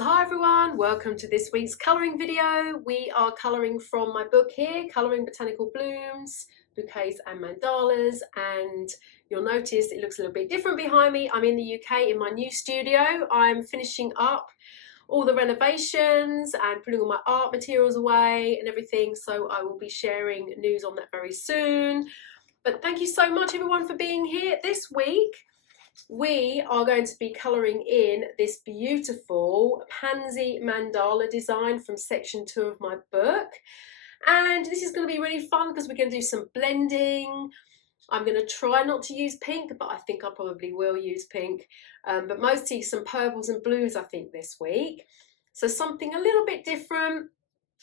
So hi everyone, welcome to this week's colouring video. We are colouring from my book here, Colouring Botanical Blooms, Bouquets and Mandalas, and you'll notice it looks a little bit different behind me. I'm in the UK in my new studio. I'm finishing up all the renovations and putting all my art materials away and everything, so I will be sharing news on that very soon. But thank you so much everyone for being here this week. We are going to be colouring in this beautiful Pansy mandala design from section 2 of my book, and this is going to be really fun because we're going to do some blending. I'm going to try not to use pink, but I think I probably will use pink, but mostly some purples and blues I think this week, so something a little bit different,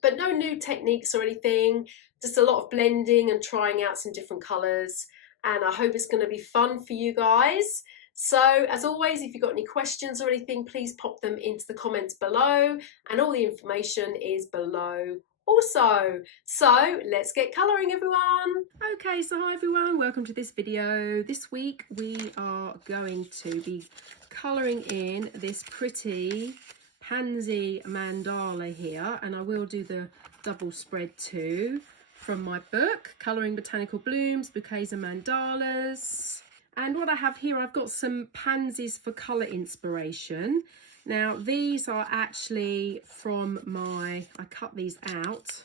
but no new techniques or anything, just a lot of blending and trying out some different colours, and I hope it's going to be fun for you guys. So as always, if you've got any questions or anything, please pop them into the comments below, and all the information is below also. So let's get colouring everyone. Okay, so hi everyone, welcome to this video. This week we are going to be colouring in this pretty Pansy mandala here, and I will do the double spread too from my book, Colouring Botanical Blooms, Bouquets and Mandalas. And what I have here, I've got some pansies for colour inspiration. Now these are actually from I cut these out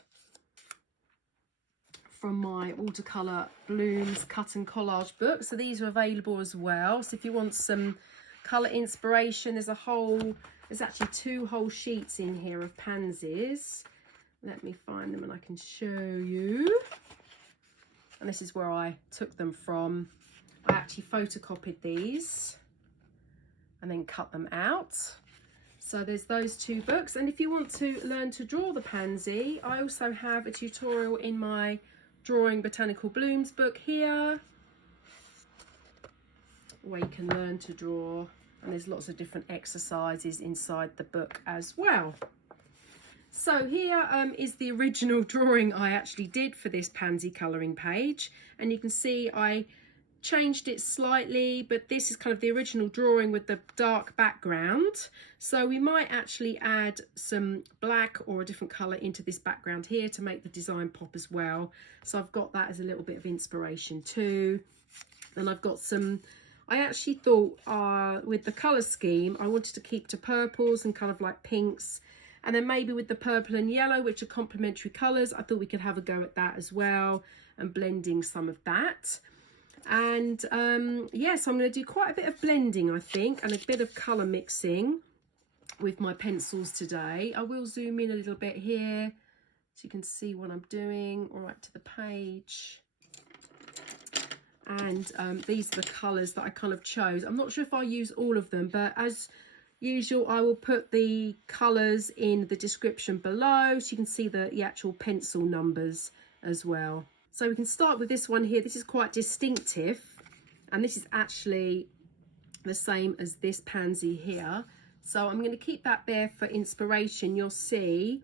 from my Watercolor Blooms Cut and Collage book. So these are available as well. So if you want some colour inspiration, there's actually 2 whole sheets in here of pansies. Let me find them and I can show you. And this is where I took them from. I actually photocopied these and then cut them out. So there's those 2 books. And if you want to learn to draw the pansy, I also have a tutorial in my Drawing Botanical Blooms book here, where you can learn to draw. And there's lots of different exercises inside the book as well. So here is the original drawing I actually did for this pansy colouring page. And you can see I changed it slightly, but this is kind of the original drawing with the dark background. So we might actually add some black or a different colour into this background here to make the design pop as well. So I've got that as a little bit of inspiration too. And I've got some, I actually thought with the colour scheme I wanted to keep to purples and kind of like pinks, and then maybe with the purple and yellow, which are complementary colours, I thought we could have a go at that as well and blending some of that. And yeah, so I'm going to do quite a bit of blending I think, and a bit of colour mixing with my pencils today. I will zoom in a little bit here so you can see what I'm doing. All right, to the page. And these are the colours that I kind of chose. I'm not sure if I'll use all of them, but as usual I will put the colours in the description below so you can see the actual pencil numbers as well. So we can start with this one here. This is quite distinctive, and this is actually the same as this pansy here. So I'm going to keep that there for inspiration. You'll see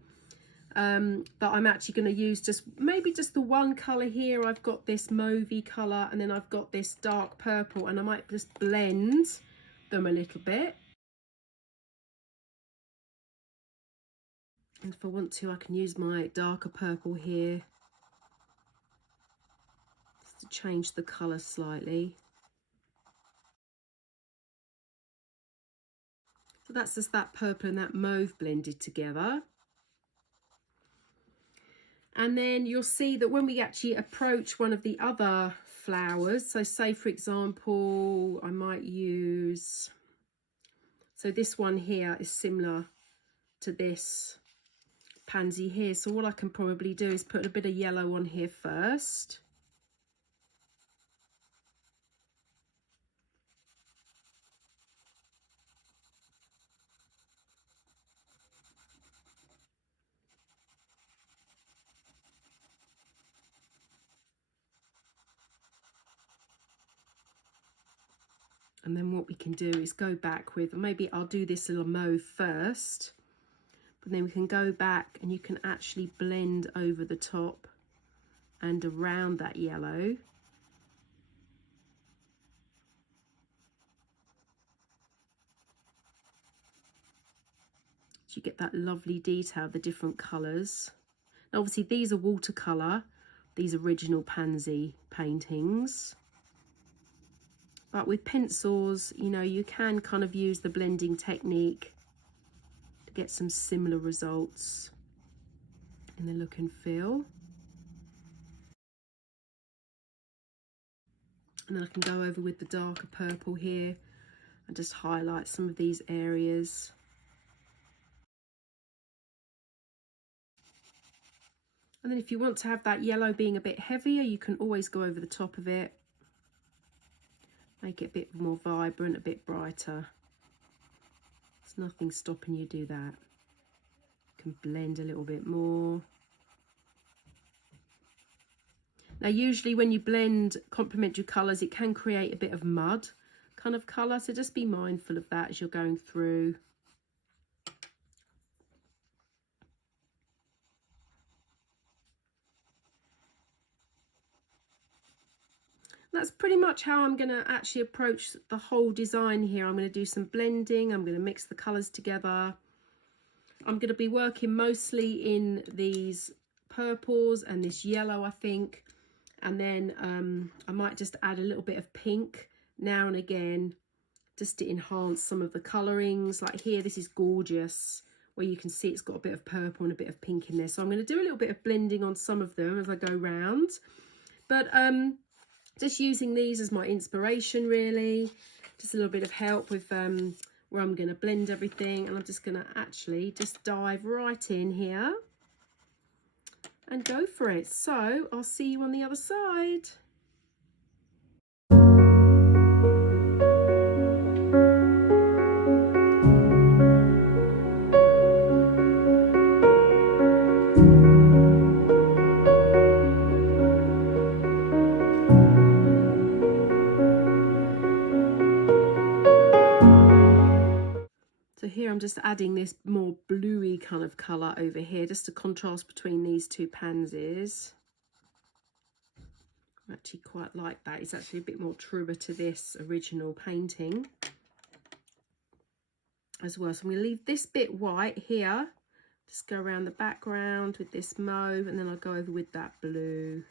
that I'm actually going to use maybe just the one colour here. I've got this Mauve colour, and then I've got this dark purple, and I might just blend them a little bit. And if I want to, I can use my darker purple here to change the colour slightly. So that's just that purple and that mauve blended together. And then you'll see that when we actually approach one of the other flowers, so say for example I might use, so this one here is similar to this pansy here, so what I can probably do is put a bit of yellow on here first. And then what we can do is go back with, maybe I'll do this little mauve first, but then we can go back and you can actually blend over the top and around that yellow. you get that lovely detail of the different colours. Now obviously these are watercolour, these original Pansy paintings. But with pencils, you know, you can kind of use the blending technique to get some similar results in the look and feel. And then I can go over with the darker purple here and just highlight some of these areas. And then if you want to have that yellow being a bit heavier, you can always go over the top of it. Make it a bit more vibrant, a bit brighter. There's nothing stopping you do that. You can blend a little bit more. Now usually when you blend complementary colours, it can create a bit of mud kind of colour, so just be mindful of that as you're going through. That's pretty much how I'm going to actually approach the whole design here. I'm going to do some blending, I'm going to mix the colours together. I'm going to be working mostly in these purples and this yellow, I think. And then I might just add a little bit of pink now and again, just to enhance some of the colourings. Like here, this is gorgeous, where you can see it's got a bit of purple and a bit of pink in there. So I'm going to do a little bit of blending on some of them as I go round. But just using these as my inspiration, really. Just a little bit of help with where I'm going to blend everything. And I'm just going to actually just dive right in here and go for it. So I'll see you on the other side. So here I'm just adding this more bluey kind of colour over here, just to contrast between these two pansies. I actually quite like that. It's actually a bit more truer to this original painting as well. So I'm going to leave this bit white here. Just go around the background with this mauve, and then I'll go over with that blue.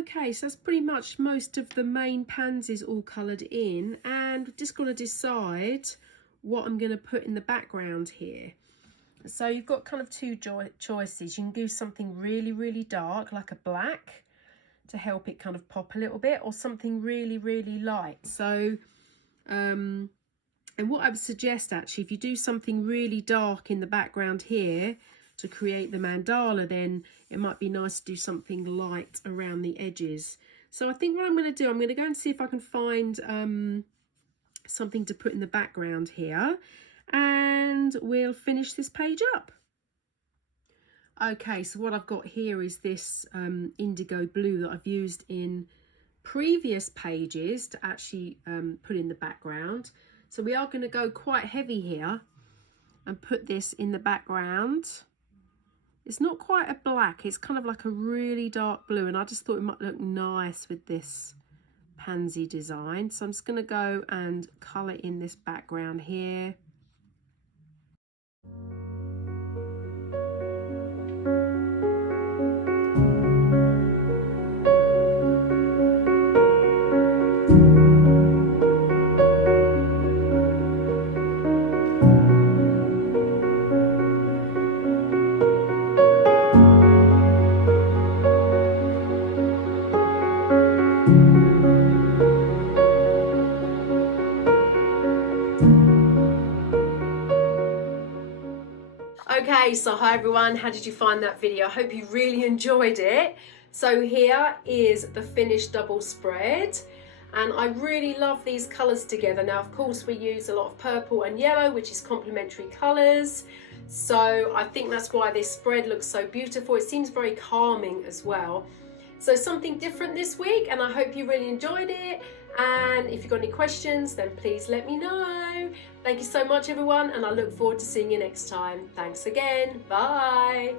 Okay, so that's pretty much most of the main pansies all coloured in, and we've just got to decide what I'm going to put in the background here. So you've got kind of two choices. You can do something really, really dark, like a black, to help it kind of pop a little bit, or something really, really light. So, and what I would suggest actually, if you do something really dark in the background here to create the mandala, then it might be nice to do something light around the edges. So I think what I'm going to do, I'm going to go and see if I can find something to put in the background here, and we'll finish this page up. Okay, so what I've got here is this indigo blue that I've used in previous pages to actually put in the background. So we are going to go quite heavy here and put this in the background. It's not quite a black, it's kind of like a really dark blue, and I just thought it might look nice with this pansy design. So I'm just going to go and colour in this background here. Okay, so hi everyone, how did you find that video? I hope you really enjoyed it. So here is the finished double spread, and I really love these colours together. Now of course we use a lot of purple and yellow, which is complementary colours, so I think that's why this spread looks so beautiful. It seems very calming as well. So something different this week, and I hope you really enjoyed it. And if you've got any questions, then please let me know. Thank you so much everyone, and I look forward to seeing you next time. Thanks again. Bye.